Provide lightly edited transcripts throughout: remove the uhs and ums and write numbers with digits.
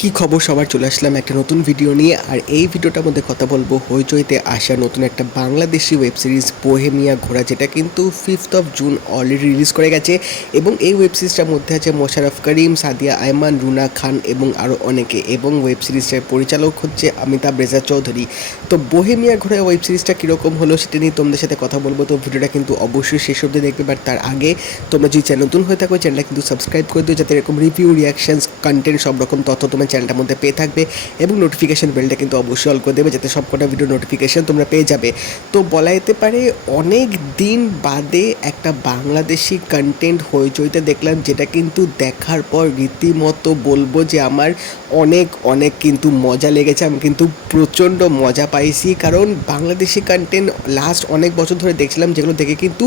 কি খবর সবার, চলে আসলাম একটা নতুন ভিডিও নিয়ে। আর এই ভিডিওটার মধ্যে কথা বলবো হইচইতে আসা নতুন একটা বাংলাদেশি ওয়েব সিরিজ বোহেমিয়া ঘোড়া, যেটা কিন্তু 5th জুন অলরেডি রিলিজ করে গেছে। এবং এই ওয়েব সিরিজটার মধ্যে আছে মোশাররফ করিম, সাদিয়া আয়মান, রুনা খান এবং আরও অনেকে। এবং ওয়েব সিরিজটার পরিচালক হচ্ছে অমিতাভ রেজা চৌধুরী। তো বোহেমিয়া ঘোড়া ওয়েব সিরিজটা কীরকম হলো সেটা নিয়ে তোমাদের সাথে কথা বলবো। তো ভিডিওটা কিন্তু অবশ্যই শেষ অবধি দেখবে। বাট তার আগে তোমরা যদি চ্যানেল নতুন হয়ে থাকো, চ্যানেলটা কিন্তু সাবস্ক্রাইব করে দিও, যাতে এরকম রিভিউ, রিয়াকশনস, কন্টেন্ট সব রকম তথ্য তোমার চ্যানেলটার মধ্যে পেয়ে থাকবে। এবং নোটিফিকেশন বেলটা কিন্তু অবশ্যই অল করে দেবে, যাতে সবকটা ভিডিও নোটিফিকেশন তোমরা পেয়ে যাবে। তো বলা যেতে পারে অনেক দিন বাদে একটা বাংলাদেশি কন্টেন্ট হইচইতে দেখলাম, যেটা কিন্তু দেখার পর রীতিমতো বলবো যে আমার অনেক অনেক কিন্তু মজা লেগেছে। আমি কিন্তু প্রচণ্ড মজা পাইছি, কারণ বাংলাদেশি কন্টেন্ট লাস্ট অনেক বছর ধরে দেখছিলাম, যেগুলো দেখে কিন্তু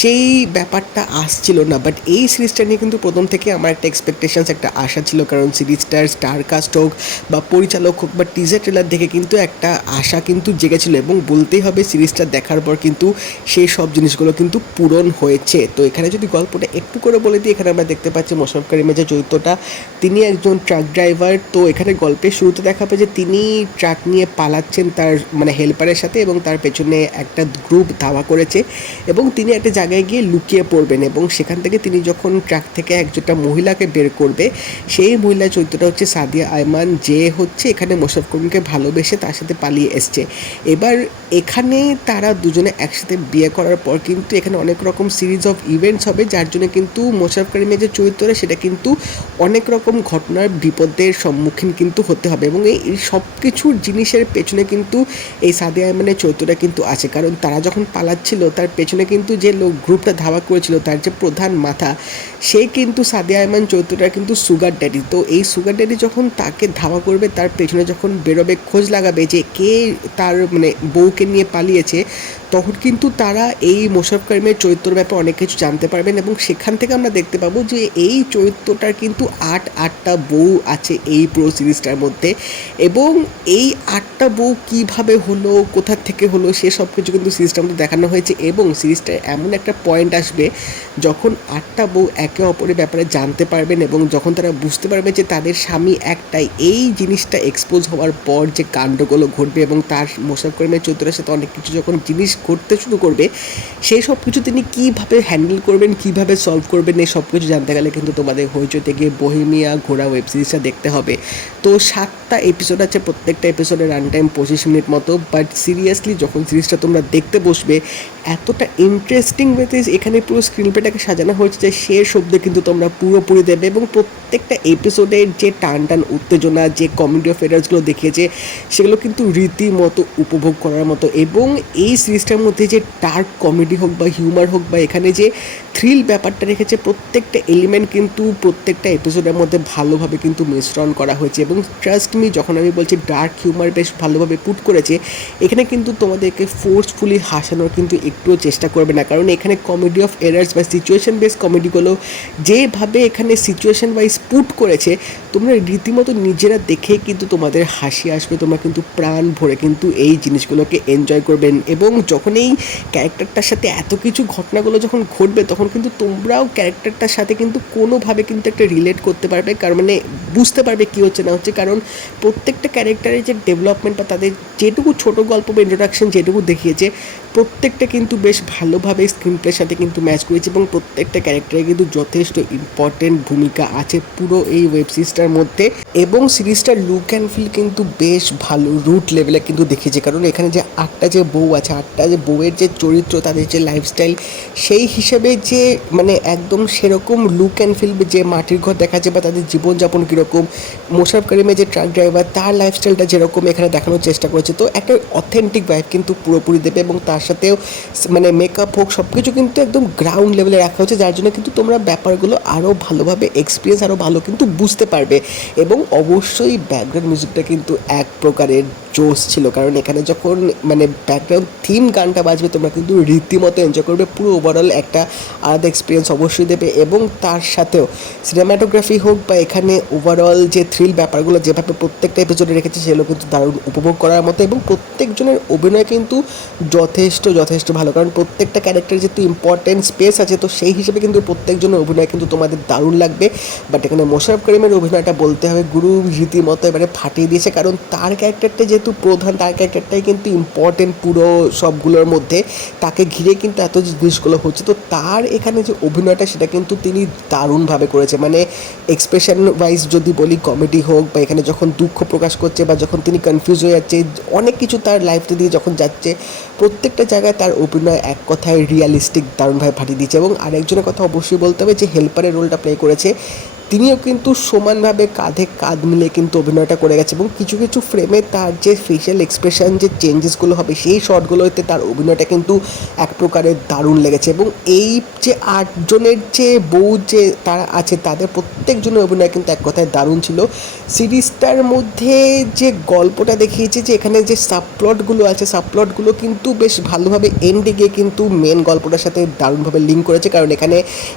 সেই ব্যাপারটা আসছিল না। বাট এই সিরিজটা নিয়ে কিন্তু প্রথম থেকে আমার একটা এক্সপেকটেশনস, একটা আশা ছিল, কারণ সিরিজটার স্টারকাস্ট হোক বা পরিচালক হোক বা টিজার ট্রেলার দেখে কিন্তু একটা আশা কিন্তু জেগেছিল। এবং বলতেই হবে সিরিজটা দেখার পর কিন্তু সেই সব জিনিসগুলো কিন্তু পূরণ হয়েছে। তো এখানে যদি গল্পটা একটু করে বলে দিই, এখানে আমরা দেখতে পাচ্ছি মোশাররফ করিমের যে চরিত্রটা, তিনি একজন ট্রাক ড্রাইভার। তো এখানে গল্পের শুরুতে দেখা পায় যে তিনি ট্রাক নিয়ে পালাচ্ছেন তার হেল্পারের সাথে, এবং তার পেছনে একটা গ্রুপ ধাওয়া করেছে এবং তিনি একটা জায়গায় গিয়ে লুকিয়ে পড়বেন। এবং সেখান থেকে তিনি যখন ট্রাক থেকে একজোটা মহিলাকে বের করবে, সেই মহিলার চরিত্রটা হচ্ছে সাদিয়া আয়মান, যে হচ্ছে এখানে মোশাররফ করিমকে ভালোবেসে তার সাথে পালিয়ে এসছে। এবার এখানে তারা দুজনে একসাথে বিয়ে করার পর কিন্তু এখানে অনেক রকম সিরিজ অফ ইভেন্টস হবে, যার জন্য কিন্তু মোশাররফ করিমের যে চরিত্রটা সেটা কিন্তু অনেক রকম ঘটনার বিপদের সম্মুখীন কিন্তু হতে হবে। এবং এই সব কিছুর জিনিসের পেছনে কিন্তু এই সাদিয়া আয়মানের চরিত্রটা কিন্তু আছে, কারণ তারা যখন পালাচ্ছিল তার পেছনে কিন্তু যে গ্রুপটা ধাওয়া করেছিল, তার যে প্রধান মাথা, সে কিন্তু সাদিয়া আয়মান চরিত্রটা কিন্তু সুগার ড্যাডি। তো এই সুগার ড্যাডি যখন তাকে ধাওয়া করবে, তার পেছনে যখন বেরোবে, খোঁজ লাগাবে যে কে তার বউকে নিয়ে পালিয়েছে, তখন কিন্তু তারা এই মোশাররফ করিমের চরিত্রের ব্যাপারে অনেক কিছু জানতে পারবেন। এবং সেখান থেকে আমরা দেখতে পাবো যে এই চরিত্রটার কিন্তু আটটা বউ আছে এই পুরো সিরিজটার মধ্যে। এবং এই 8টা বউ কীভাবে হলো, কোথা থেকে হলো, সে সব কিছু কিন্তু সিরিজটার মধ্যে দেখানো হয়েছে। এবং সিরিজটার এমন একটা পয়েন্ট আসবে যখন 8টা বউ একে অপরের ব্যাপারে জানতে পারবেন, এবং যখন তারা বুঝতে পারবে যে তাদের স্বামী একটাই, এই জিনিসটা এক্সপোজ হওয়ার পর যে কাণ্ডগুলো ঘটবে, এবং তার মোশাররফ করিমের চরিত্রের সাথে অনেক কিছু যখন জিনিস করতে শুরু করবে, সেই সব কিছু তিনি কীভাবে হ্যান্ডেল করবেন, কীভাবে সলভ করবেন, এই সব কিছু জানতে গেলে কিন্তু তোমাদের হইচইতে গিয়ে বোহেমিয়া ঘোড়া ওয়েব সিরিজটা দেখতে হবে। তো 7টা এপিসোড আছে, প্রত্যেকটা এপিসোডের রান টাইম 25 মিনিট মতো। বাট সিরিয়াসলি যখন সিরিজটা তোমরা দেখতে বসবে, এতটা ইন্টারেস্টিং ওয়েতে এখানে পুরো স্ক্রিন প্লেটাকে সাজানো হয়েছে যে শেষ অবধি কিন্তু তোমরা পুরোপুরি দেবে। এবং প্রত্যেকটা এপিসোডের যে টান টান উত্তেজনা, যে কমেডি অফ এরার্সগুলো দেখিয়েছে, সেগুলো কিন্তু রীতিমতো উপভোগ করার মতো। এবং এই সিরিজটার মধ্যে যে ডার্ক কমেডি হোক বা হিউমার হোক বা এখানে যে থ্রিল ব্যাপারটা রেখেছে, প্রত্যেকটা এলিমেন্ট কিন্তু প্রত্যেকটা এপিসোডের মধ্যে ভালোভাবে কিন্তু মিশ্রণ করা হয়েছে। এবং ট্রাস্ট মি, যখন আমি বলছি ডার্ক হিউমার বেশ ভালোভাবে পুট করেছে, এখানে কিন্তু তোমাদেরকে ফোর্সফুলি হাসানোর কিন্তু একটুও চেষ্টা করবে না, কারণ এখানে কমেডি অফ এরার্স বা সিচুয়েশন বেস কমেডিগুলো যেভাবে এখানে সিচুয়েশন ওয়াইজ পুট করেছে, তোমরা রীতিমতো নিজেরা দেখে কিন্তু তোমাদের হাসি আসবে, তোমরা কিন্তু প্রাণ ভরে কিন্তু এই জিনিসগুলোকে এনজয় করবেন। এবং যখন এই ক্যারেক্টারটার সাথে এত কিছু ঘটনাগুলো যখন ঘটবে, তখন কিন্তু তোমরাও ক্যারেক্টারটার সাথে কিন্তু কোনোভাবে কিন্তু একটা রিলেট করতে পারবে, কারণ বুঝতে পারবে কী হচ্ছে না হচ্ছে। কারণ প্রত্যেকটা ক্যারেক্টারের যে ডেভেলপমেন্ট বা তাদের যেটুকু ছোটো গল্প বা ইন্ট্রোডাকশন যেটুকু দেখিয়েছে, প্রত্যেকটা কিন্তু বেশ ভালোভাবে স্ক্রিন প্লের সাথে কিন্তু ম্যাচ করেছে। এবং প্রত্যেকটা ক্যারেক্টারে কিন্তু যথেষ্ট ইম্পর্টেন্ট ভূমিকা আছে পুরো এই ওয়েব সিরিজটার মধ্যে। এবং সিরিজটার লুক অ্যান্ড ফিল কিন্তু বেশ ভালো রুট লেভেলে কিন্তু দেখিয়েছে, কারণ এখানে যে 8টা যে বউ আছে, 8টা যে বউয়ের যে চরিত্র, তাদের যে লাইফস্টাইল, সেই হিসেবে যে একদম সেরকম লুক অ্যান্ড ফিল, যে মাটির ঘর দেখা যায় বা তাদের জীবনযাপন কীরকম, মোশাররফ করিমের যে ট্রাক ড্রাইভার, তার লাইফস্টাইলটা যেরকম এখানে দেখানোর চেষ্টা করেছে। তো একটা অথেন্টিক ভাইব কিন্তু পুরোপুরি দেবে। এবং তার সাথেও মেকআপ হোক, সব কিছু কিন্তু একদম গ্রাউন্ড লেভেলে রাখা হচ্ছে, যার জন্য কিন্তু তোমরা ব্যাপারগুলো আরও ভালোভাবে এক্সপিরিয়েন্স আরও ভালো কিন্তু বুঝতে পারবে। এবং অবশ্যই ব্যাকগ্রাউন্ড মিউজিকটা কিন্তু এক প্রকারের জোশ ছিল, কারণ এখানে যখন ব্যাকগ্রাউন্ড থিম গানটা বাজবে, তোমরা কিন্তু রীতিমতো এনজয় করবে। পুরো ওভারঅল একটা আলাদা এক্সপিরিয়েন্স অবশ্যই দেবে। এবং তার সাথেও সিনেমাটোগ্রাফি হোক বা এখানে ওভারঅল যে থ্রিল ব্যাপারগুলো যেভাবে প্রত্যেকটা এপিসোডে রেখেছে, সেগুলো কিন্তু দারুণ উপভোগ করার মতো। এবং প্রত্যেকজনের অভিনয় কিন্তু যথেষ্ট ভালো, কারণ প্রত্যেকটা ক্যারেক্টার যেহেতু ইম্পর্টেন্ট স্পেস আছে, তো সেই হিসেবে কিন্তু প্রত্যেকজনের অভিনয় কিন্তু তোমাদের দারুণ লাগবে। বাট এখানে মোশাররফ করিমের অভিনয়টা বলতে হবে যেভাবে গুরু রীতিমতো এবারে ফাটিয়ে দিয়েছে, কারণ তার ক্যারেক্টারটা যেহেতু প্রধান, তার ক্যারেক্টারটাই কিন্তু ইম্পর্টেন্ট পুরো সবগুলোর মধ্যে, তাকে ঘিরে কিন্তু এত জিনিসগুলো হচ্ছে। তো তার এখানে যে অভিনয়টা সেটা কিন্তু তিনি দারুণভাবে করেছে, মানে এক্সপ্রেশন ওয়াইজ যদি বলি, কমেডি হোক বা এখানে যখন দুঃখ প্রকাশ করছে বা যখন তিনি কনফিউজ হয়ে যাচ্ছে, অনেক কিছু তার লাইফটা দিয়ে যখন যাচ্ছে, প্রত্যেকটা জায়গায় তার অভিনয় এক কথায় রিয়ালিস্টিক দারুণভাবে ফাটিয়ে দিয়েছে। এবং আরেকজনের কথা অবশ্যই বলতে হবে, যে হেল্পারের রোলটা প্লে করেছে, তিনিও কিন্তু সমানভাবে কাঁধে কাঁধ মিলিয়ে কিন্তু অভিনয়টা করে গেছে। এবং কিছু কিছু ফ্রেমে তার যে ফেশিয়াল এক্সপ্রেশন, যে চেঞ্জেসগুলো হবে সেই শটগুলোতে তার অভিনয়টা কিন্তু এক প্রকারের দারুণ লেগেছে। এবং এই যে 8 জনের যে বউ যে তারা আছে, তাদের প্রত্যেকজনের অভিনয় কিন্তু এক কথায় দারুণ ছিল। সিরিজটার মধ্যে যে গল্পটা দেখিয়েছে, যে এখানে যে সাবপ্লটগুলো আছে, সাবপ্লটগুলো কিন্তু বেশ ভালোভাবে এন্ডে গিয়ে কিন্তু মেন গল্পটার সাথে দারুণভাবে লিঙ্ক করেছে। কারণ এখানে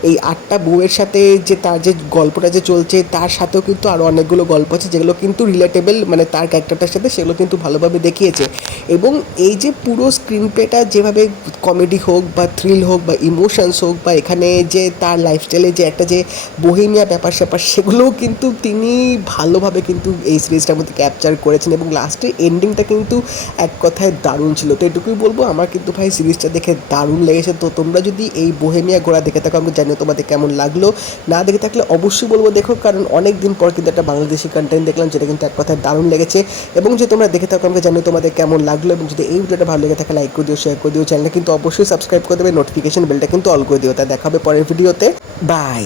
এই 8টা বউয়ের সাথে যে তার যে গল্পটা যে চলছে, তার সাথেও কিন্তু আরও অনেকগুলো গল্প আছে যেগুলো কিন্তু রিলেটেবল, মানে তার ক্যারেক্টারটার সাথে, সেগুলো কিন্তু ভালোভাবে দেখিয়েছে। এবং এই যে পুরো স্ক্রিন প্লেটা যেভাবে কমেডি হোক বা থ্রিল হোক বা ইমোশনস হোক বা এখানে যে তার লাইফস্টাইলে যে একটা যে বহিমিয়া ব্যাপার স্যাপার, সেগুলোও কিন্তু তিনি ভালোভাবে কিন্তু এই সিরিজটার মধ্যে ক্যাপচার করেছেন। এবং লাস্টের এন্ডিংটা কিন্তু এক কথায় দারুণ ছিল। তো এটুকুই বলবো, আমার কিন্তু ভাই সিরিজটা দেখে দারুণ লেগেছে। তো তোমরা যদি এই বোহেমিয়া ঘোড়া দেখে থাকো, আমি জানি তোমাদের কেমন লাগলো। না দেখে থাকলে অবশ্যই বলবো দেখো, কারণ অনেক দিন পর কিন্তু একটা বাংলাদেশি কন্টেন্ট দেখলাম, যেটা কিন্তু এক কথায় দারুণ লেগেছে। এবং যে তোমরা দেখে থাকো, আমাকে জানি তোমাদের কেমন লাগলো। এবং যদি এই ভিডিওটা ভালো লেগে থাকে, লাইক করে দিও, শেয়ার করে দিও, চ্যানেলটা কিন্তু অবশ্যই সাবস্ক্রাইব করে দেবে, নোটিফিকেশন বেলটা কিন্তু অল করে দিও। তা দেখা হবে পরের ভিডিওতে। বাই।